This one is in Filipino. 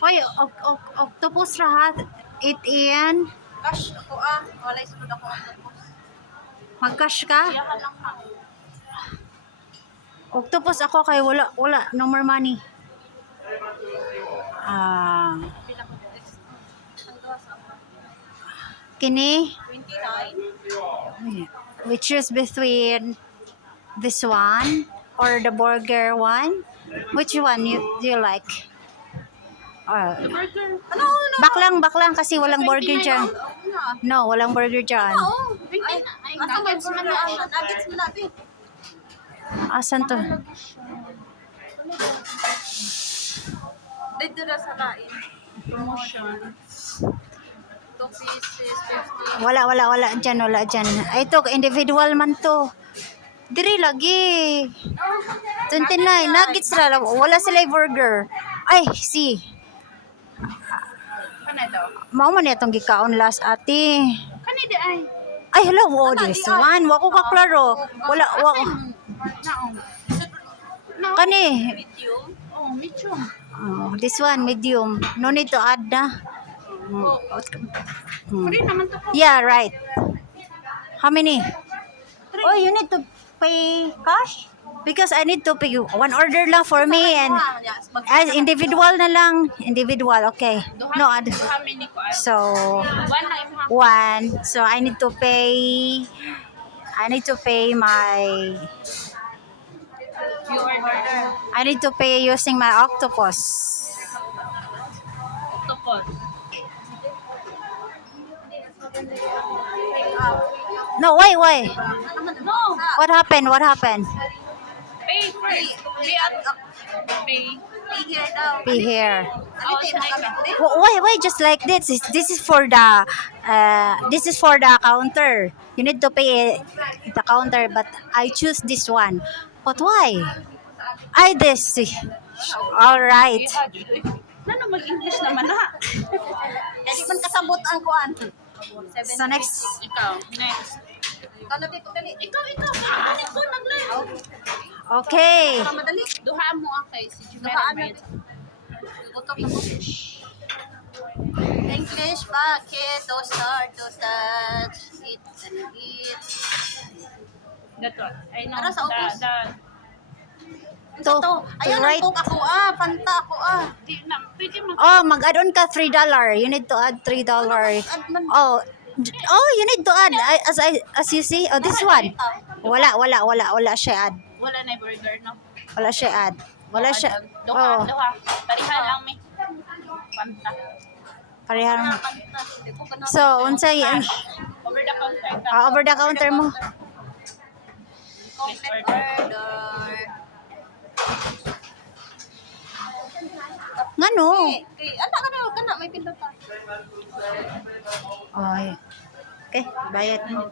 Hoy, octopus rahat. It in. Cash ako walay sunod ako octopus. Mag-cash ka? Iyakan lang ha. Octopus ako kay wala no more money. Pila ko next. Ang gawa sa Kini 29. we choose between this one or the burger one. Which one you like? Burger. Ano? Baklang kasi walang burger dyan. No, walang burger dyan. Oo. Ay, nuggets man na. Nuggets man na. Asan to? Dito na sa lain. Promotion. 2 pieces, 50. Wala dyan. Ay, ito, individual man to. Diri lagi. 29, nuggets na lang. Wala sila burger. Ay, see. Kanado? Mao man itong gikaon last ate. Kanidi ay. Ay, hello, oh, this one. Wako ka klaro. Wala. Naong. Kani. Medium? Oh, medium. Oh, this one, medium. No need to add na. Free naman to po. Yeah, right. How many? Oh, you need to pay cash? Because I need to pay one order lang for me and as individual na lang. Individual, okay. No, How many ko? so One na imha. one. So I need to pay my You order. I need to pay using my octopus. Octopus. No, wait. No. What happened? Pay first. Pay. Pay here daw. Pay here. Oh, Why just like this? This is for the counter. You need to pay the counter, but I choose this one. But why? This. All right. Nano mag-English naman ha? Dali man kasabot ang kuan. So next. Ikaw. Next. Ikaw. Ano ko naglayo? Okay. Madali. Duha mo kay si Jumera Med. English bucket to start to touch it and eat. Dato. Ay no. Para sa ubos. To Ayun right. ang coke ako Fanta ako Di na pwede mo. Oh, mag-add on ka $3. You need to add $3. Oh, you need to add as you see. Oh, this one. Wala siya add. Wala na burger no. Wala siya add. Wala siya. Duha. Oh, Pariha lang mi. Fanta. parehang. So, unsay Over the counter. over the counter mo. Complete order. Ngano? Kay kana may pinta pa. Oh, okay, bayad mo.